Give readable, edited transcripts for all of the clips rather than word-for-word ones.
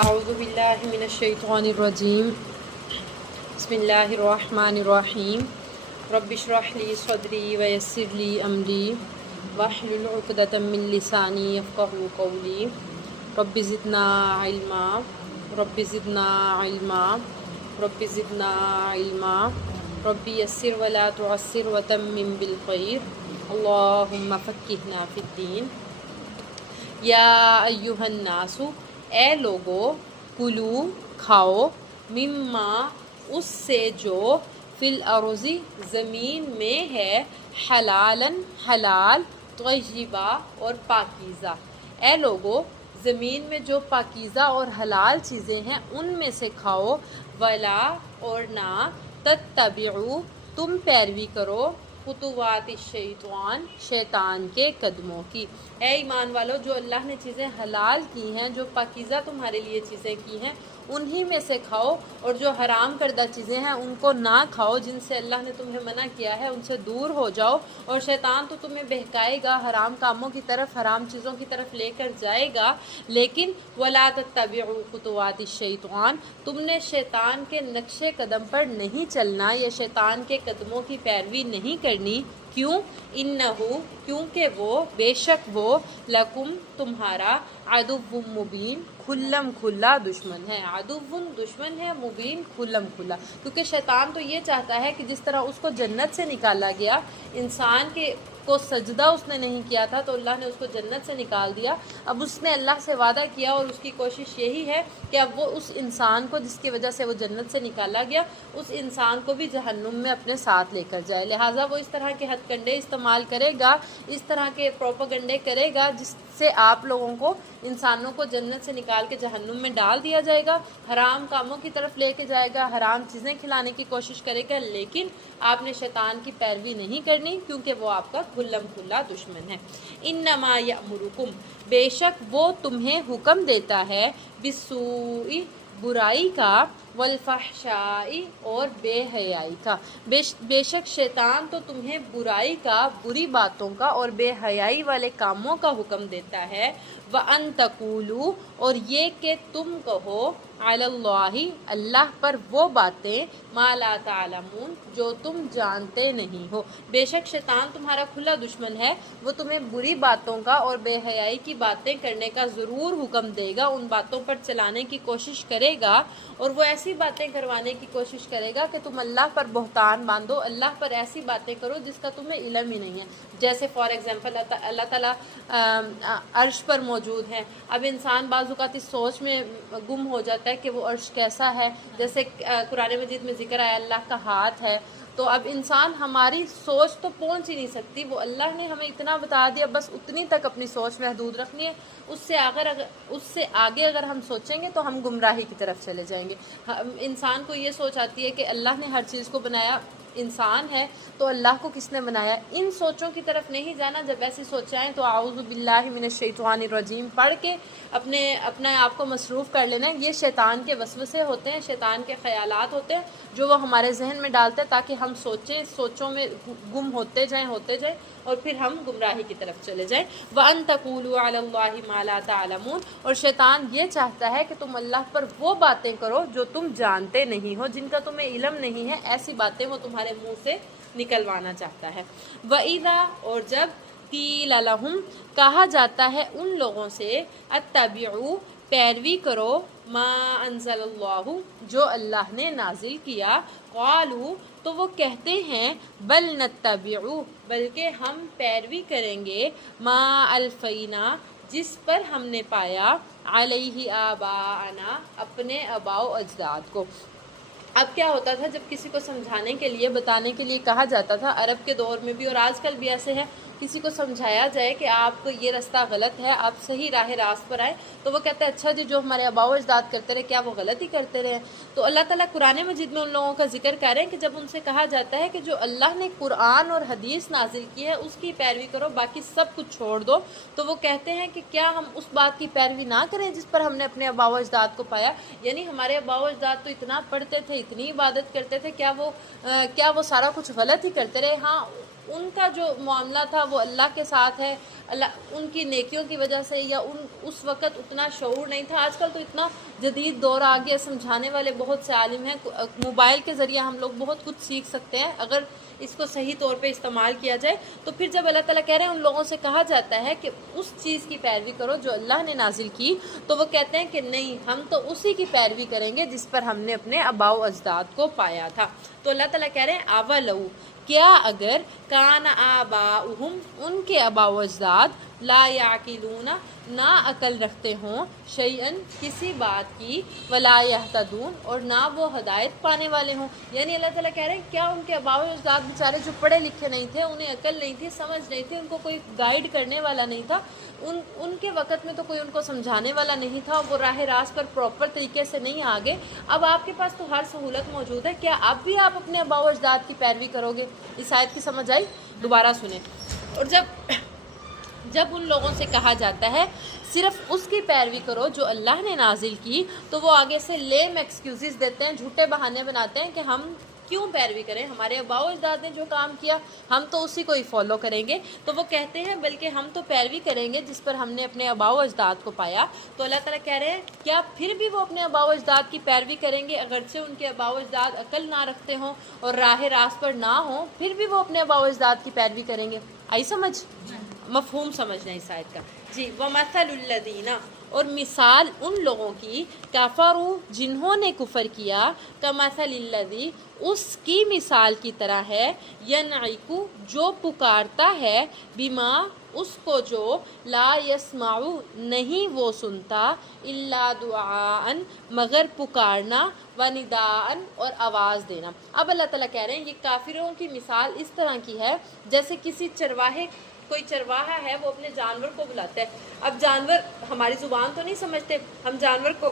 اعوذ باللہ من الشیطان الرجیم بسم اللہ الرحمن الرحیم رب اشرح لی صدری ویسر لی امری واحلل عقدۃ من لسانی یفقہوا قولی رب زدنا علما رب زدنا علما رب زدنا علما رب یسر ولا تعسر وتمم بالخیر اللہم فقہنا فی الدین یا ایہا الناس، اے لوگو، کلو کھاؤ، مما اس سے جو فی الارض زمین میں ہے، حلالن حلال، طیبہ اور پاکیزہ۔ اے لوگو، زمین میں جو پاکیزہ اور حلال چیزیں ہیں ان میں سے کھاؤ، ولا اور نہ تتبعوا تم پیروی کرو، خطوات الشیطان شیطان کے قدموں کی۔ اے ایمان والو، جو اللہ نے چیزیں حلال کی ہیں، جو پاکیزہ تمہارے لیے چیزیں کی ہیں، انہی میں سے کھاؤ، اور جو حرام کردہ چیزیں ہیں ان کو نہ کھاؤ، جن سے اللہ نے تمہیں منع کیا ہے ان سے دور ہو جاؤ۔ اور شیطان تو تمہیں بہکائے گا، حرام کاموں کی طرف، حرام چیزوں کی طرف لے کر جائے گا، لیکن وَلَا تَتَّبِعُوا خُطُوَاتِ الشَّيْطَانِ، تم نے شیطان کے نقش قدم پر نہیں چلنا، یا شیطان کے قدموں کی پیروی نہیں کرنی۔ کیوں؟ انہو، کیونکہ وہ، بے شک وہ، لکم تمہارا، عدو مبین، کھلم کھلا دشمن ہے۔ عدو دشمن ہے، مبین کھلم کھلا، کیونکہ شیطان تو یہ چاہتا ہے کہ جس طرح اس کو جنت سے نکالا گیا، انسان کے کو سجدہ اس نے نہیں کیا تھا تو اللہ نے اس کو جنت سے نکال دیا، اب اس نے اللہ سے وعدہ کیا اور اس کی کوشش یہی ہے کہ اب وہ اس انسان کو جس کی وجہ سے وہ جنت سے نکالا گیا، اس انسان کو بھی جہنم میں اپنے ساتھ لے کر جائے۔ لہٰذا وہ اس طرح کے ہتھ کنڈے استعمال کرے گا، اس طرح کے پروپیگنڈے کرے گا جس سے آپ لوگوں کو، انسانوں کو جنت سے نکال کے جہنم میں ڈال دیا جائے گا، حرام کاموں کی طرف لے کے جائے گا، حرام چیزیں کھلانے کی کوشش کرے گا، لیکن آپ نے شیطان کی پیروی نہیں کرنی کیونکہ وہ آپ کا کھلم کھلا دشمن ہے۔ انما یأمرکم، بے شک وہ تمہیں حکم دیتا ہے، بالسوء برائی کا، والفحشاء اور بے حیائی کا۔ بے شک شیطان تو تمہیں برائی کا، بری باتوں کا اور بے حیائی والے کاموں کا حکم دیتا ہے، وَأَن تَقُولُوا اور یہ کہ تم کہو، علی اللہ اللہ پر وہ باتیں، ما لا تعلمون جو تم جانتے نہیں ہو۔ بے شک شیطان تمہارا کھلا دشمن ہے، وہ تمہیں بری باتوں کا اور بے حیائی کی باتیں کرنے کا ضرور حکم دے گا، ان باتوں پر چلانے کی کوشش کرے گا، اور وہ ایسی باتیں کروانے کی کوشش کرے گا کہ تم اللہ پر بہتان باندھو، اللہ پر ایسی باتیں کرو جس کا تمہیں علم ہی نہیں ہے۔ جیسے فار ایگزامپل اللہ تعالیٰ عرش پر موجود ہے، اب انسان بعض اوقات اس سوچ میں گم ہو جاتا ہے کہ وہ عرش کیسا ہے، جیسے قرآن مجید میں ذکر آیا اللہ کا ہاتھ ہے، تو اب انسان، ہماری سوچ تو پہنچ ہی نہیں سکتی، وہ اللہ نے ہمیں اتنا بتا دیا، بس اتنی تک اپنی سوچ محدود رکھنی ہے، اس سے آگے اگر ہم سوچیں گے تو ہم گمراہی کی طرف چلے جائیں گے۔ انسان کو یہ سوچ آتی ہے کہ اللہ نے ہر چیز کو بنایا، انسان ہے تو اللہ کو کس نے بنایا، ان سوچوں کی طرف نہیں جانا۔ جب ایسی سوچیں آئیں تو اعوذ باللہ من الشیطان الرجیم پڑھ کے اپنے آپ کو مصروف کر لینا ہے۔ یہ شیطان کے وسوسے ہوتے ہیں، شیطان کے خیالات ہوتے ہیں جو وہ ہمارے ذہن میں ڈالتے ہیں تاکہ ہم سوچوں میں گم ہوتے جائیں اور پھر ہم گمراہی کی طرف چلے جائیں۔ وَأَن تَقُولُوا عَلَى اللَّهِ مَا لَا تَعْلَمُونَ اور شیطان یہ چاہتا ہے کہ تم اللہ پر وہ باتیں کرو جو تم جانتے نہیں ہو، جن کا تمہیں علم نہیں ہے، ایسی باتیں وہ تمہارے منہ سے نکلوانا چاہتا ہے۔ وَإِذَا اور جب قِيلَ لَهُمْ کہا جاتا ہے ان لوگوں سے، اتبعوا پیروی کرو، ما انزل اللہ جو اللہ نے نازل کیا، قالوا تو وہ کہتے ہیں، بل نتبع بلکہ ہم پیروی کریں گے، ما الفینا جس پر ہم نے پایا، علیہ آباءنا اپنے آباء و اجداد کو۔ اب کیا ہوتا تھا، جب کسی کو سمجھانے کے لیے، بتانے کے لیے کہا جاتا تھا، عرب کے دور میں بھی اور آج کل بھی ایسے ہے، کسی کو سمجھایا جائے کہ آپ کو یہ رستہ غلط ہے، آپ صحیح راست پر آئیں، تو وہ کہتے ہیں اچھا جی جو ہمارے آباء و اجداد کرتے رہے کیا وہ غلط ہی کرتے رہے؟ تو اللہ تعالیٰ قرآن مجید میں ان لوگوں کا ذکر کر رہے ہیں کہ جب ان سے کہا جاتا ہے کہ جو اللہ نے قرآن اور حدیث نازل کی ہے اس کی پیروی کرو، باقی سب کچھ چھوڑ دو، تو وہ کہتے ہیں کہ کیا ہم اس بات کی پیروی نہ کریں جس پر ہم نے اپنے آباء و اجداد کو پایا؟ یعنی ہمارے آباء و اجداد تو اتنا پڑھتے تھے، اتنی عبادت کرتے تھے، کیا وہ سارا کچھ غلط ہی کرتے رہے؟ ہاں، ان کا جو معاملہ تھا وہ اللہ کے ساتھ ہے، اللہ ان کی نیکیوں کی وجہ سے، یا اس وقت اتنا شعور نہیں تھا۔ آج کل تو اتنا جدید دور آ گیا، سمجھانے والے بہت سے عالم ہیں، موبائل کے ذریعے ہم لوگ بہت کچھ سیکھ سکتے ہیں اگر اس کو صحیح طور پہ استعمال کیا جائے۔ تو پھر جب اللہ تعالیٰ کہہ رہے ہیں ان لوگوں سے کہا جاتا ہے کہ اس چیز کی پیروی کرو جو اللہ نے نازل کی، تو وہ کہتے ہیں کہ نہیں، ہم تو اسی کی پیروی کریں گے جس پر ہم نے اپنے آباء و اجداد کو پایا تھا۔ تو اللہ تعالیٰ کہہ رہے ہیں اولو، کیا اگر کان آباؤہم، ان کے آباء و اجداد، لا یعقلون، نہ عقل رکھتے ہوں، شیئن، کسی بات کی، ولا یہتدون، اور نہ وہ ہدایت پانے والے ہوں۔ یعنی اللہ تعالیٰ کہہ رہے ہیں کیا ان کے آباء و اجداد بیچارے جو پڑھے لکھے نہیں تھے، انہیں عقل نہیں تھی، سمجھ نہیں تھی، ان کو کوئی گائیڈ کرنے والا نہیں تھا، ان کے وقت میں تو کوئی ان کو سمجھانے والا نہیں تھا، وہ راہ راست پر پراپر طریقے سے نہیں آگے۔ اب آپ کے پاس تو ہر سہولت موجود ہے، کیا اب بھی آپ اپنے آباء و اجداد کی پیروی کرو گے؟ اس آیت کی سمجھ آئی؟ دوبارہ سنیں۔ اور جب ان لوگوں سے کہا جاتا ہے صرف اس کی پیروی کرو جو اللہ نے نازل کی، تو وہ آگے سے لیم ایکسکیوزز دیتے ہیں، جھوٹے بہانے بناتے ہیں کہ ہم کیوں پیروی کریں، ہمارے آباء و اجداد نے جو کام کیا ہم تو اسی کو ہی فالو کریں گے۔ تو وہ کہتے ہیں بلکہ ہم تو پیروی کریں گے جس پر ہم نے اپنے آباء و اجداد کو پایا۔ تو اللہ تعالیٰ کہہ رہے ہیں کیا پھر بھی وہ اپنے آباء و اجداد کی پیروی کریں گے اگرچہ ان کے آباء و اجداد عقل نہ رکھتے ہوں اور راہ راست پر نہ ہوں، پھر بھی وہ اپنے آباء و اجداد کی پیروی کریں گے؟ آئی سمجھ؟ مفہوم سمجھنا اس آیت کا جی۔ وَمَثَلُ الَّذِينَ، اور مثال ان لوگوں کی، کفروا، جنہوں نے کفر کیا، کَمَثَلِ الَّذِی، اس کی مثال کی طرح ہے، يَنْعِقُ، جو پکارتا ہے، بما، اس کو جو، لا يسمع، نہیں وہ سنتا، الا دعاء، مگر پکارنا، ونداء، اور آواز دینا۔ اب اللہ تعالیٰ کہہ رہے ہیں یہ کافروں کی مثال اس طرح کی ہے جیسے کسی چرواہے، کوئی چرواہا ہے وہ اپنے جانور کو بلاتا ہے۔ اب جانور ہماری زبان تو نہیں سمجھتے، ہم جانور کو،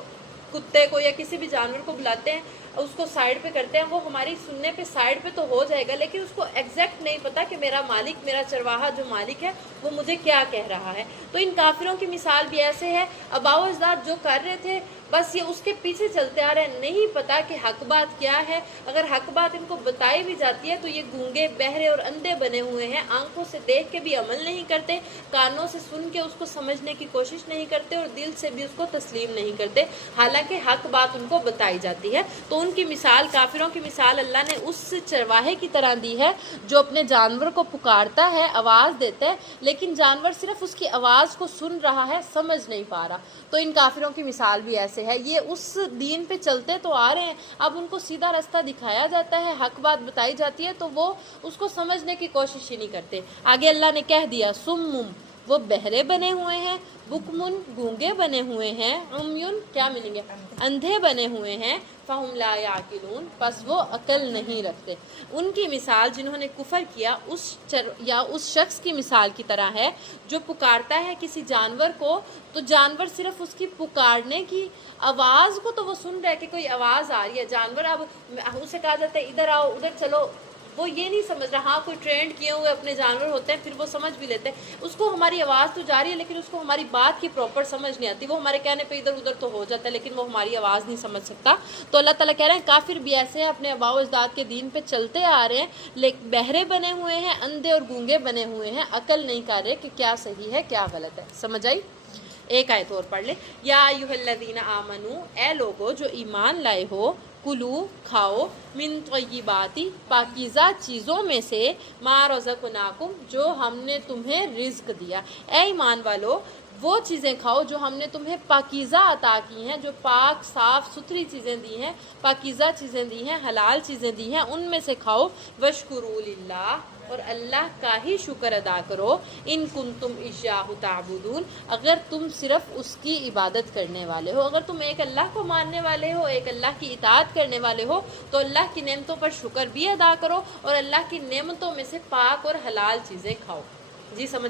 کتے کو یا کسی بھی جانور کو بلاتے ہیں، اس کو سائڈ پہ کرتے ہیں، وہ ہماری سننے پہ سائڈ پہ تو ہو جائے گا، لیکن اس کو ایگزیکٹ نہیں پتا کہ میرا مالک، میرا چرواہا جو مالک ہے وہ مجھے کیا کہہ رہا ہے۔ تو ان کافروں کی مثال بھی ایسے ہے، آباء و اجداد جو کر رہے تھے بس یہ اس کے پیچھے چلتے آ رہے ہیں، نہیں پتا کہ حق بات کیا ہے۔ اگر حق بات ان کو بتائی بھی جاتی ہے تو یہ گونگے، بہرے اور اندھے بنے ہوئے ہیں، آنکھوں سے دیکھ کے بھی عمل نہیں کرتے، کانوں سے سن کے اس کو سمجھنے کی کوشش نہیں کرتے، اور دل سے بھی اس کو تسلیم نہیں کرتے، حالانکہ حق بات ان کو بتائی جاتی ہے۔ تو ان کی مثال، کافروں کی مثال اللہ نے اس چرواہے کی طرح دی ہے جو اپنے جانور کو پکارتا ہے، آواز دیتا ہے، لیکن جانور صرف اس کی آواز کو سن رہا ہے، سمجھ نہیں پا رہا۔ تو ان کافروں کی مثال بھی ایسے ہے، یہ اس دین پہ چلتے تو آ رہے ہیں، اب ان کو سیدھا راستہ دکھایا جاتا ہے، حق بات بتائی جاتی ہے تو وہ اس کو سمجھنے کی کوشش ہی نہیں کرتے۔ آگے اللہ نے کہہ دیا سمم، وہ بہرے بنے ہوئے ہیں، بکمن، گونگے بنے ہوئے ہیں، عمیون، کیا ملیں گے، اندھے بنے ہوئے ہیں، فہم لا یعقلون، پس وہ عقل نہیں رکھتے۔ ان کی مثال جنہوں نے کفر کیا اس شخص کی مثال کی طرح ہے جو پکارتا ہے کسی جانور کو، تو جانور صرف اس کی پکارنے کی آواز کو تو وہ سن رہا ہے کہ کوئی آواز آ رہی ہے، جانور اب اسے کہا جاتا ہے ادھر آؤ، ادھر چلو، وہ یہ نہیں سمجھ رہا۔ ہاں کوئی ٹرینڈ کیے ہوئے اپنے جانور ہوتے ہیں پھر وہ سمجھ بھی لیتے ہیں، اس کو ہماری آواز تو جا رہی ہے لیکن اس کو ہماری بات کی پراپر سمجھ نہیں آتی، وہ ہمارے کہنے پہ ادھر ادھر تو ہو جاتا ہے لیکن وہ ہماری آواز نہیں سمجھ سکتا۔ تو اللہ تعالیٰ کہہ رہے ہیں کافر بھی ایسے ہیں، اپنے آباء و اجداد کے دین پہ چلتے آ رہے ہیں لیکن بہرے بنے ہوئے ہیں، اندھے اور گونگے بنے ہوئے ہیں، عقل نہیں کر رہے کہ کیا صحیح ہے کیا غلط ہے۔ سمجھ آئی؟ ایک آیت اور پڑھ لیں۔ یا ایھا الذین آمنو، اے لوگو جو ایمان لائے ہو، کلو، کھاؤ، من طیباتی، پاکیزہ چیزوں میں سے، ما رزقناکم، جو ہم نے تمہیں رزق دیا۔ اے ایمان والو وہ چیزیں کھاؤ جو ہم نے تمہیں پاکیزہ عطا کی ہیں، جو پاک صاف ستھری چیزیں دی ہیں، پاکیزہ چیزیں دی ہیں، حلال چیزیں دی ہیں، ان میں سے کھاؤ۔ واشکروا للہ، اور اللہ کا ہی شکر ادا کرو، ان کنتم ایاہ تعبدون، اگر تم صرف اس کی عبادت کرنے والے ہو، اگر تم ایک اللہ کو ماننے والے ہو، ایک اللہ کی اطاعت کرنے والے ہو تو اللہ کی نعمتوں پر شکر بھی ادا کرو اور اللہ کی نعمتوں میں سے پاک اور حلال چیزیں کھاؤ۔ جی سمجھ